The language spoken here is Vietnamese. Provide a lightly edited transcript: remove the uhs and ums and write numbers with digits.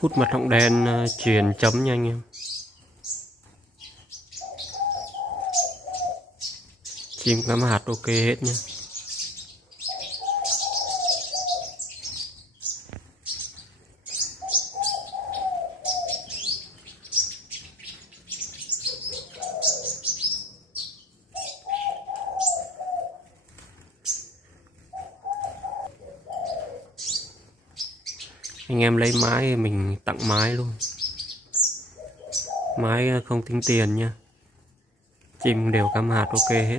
Hút mật ong đen truyền chấm nha anh em. Chim cắm hạt ok hết nhá. Anh em lấy mái mình tặng mái luôn. Mái không tính tiền nha. Chim đều cắm hạt ok hết.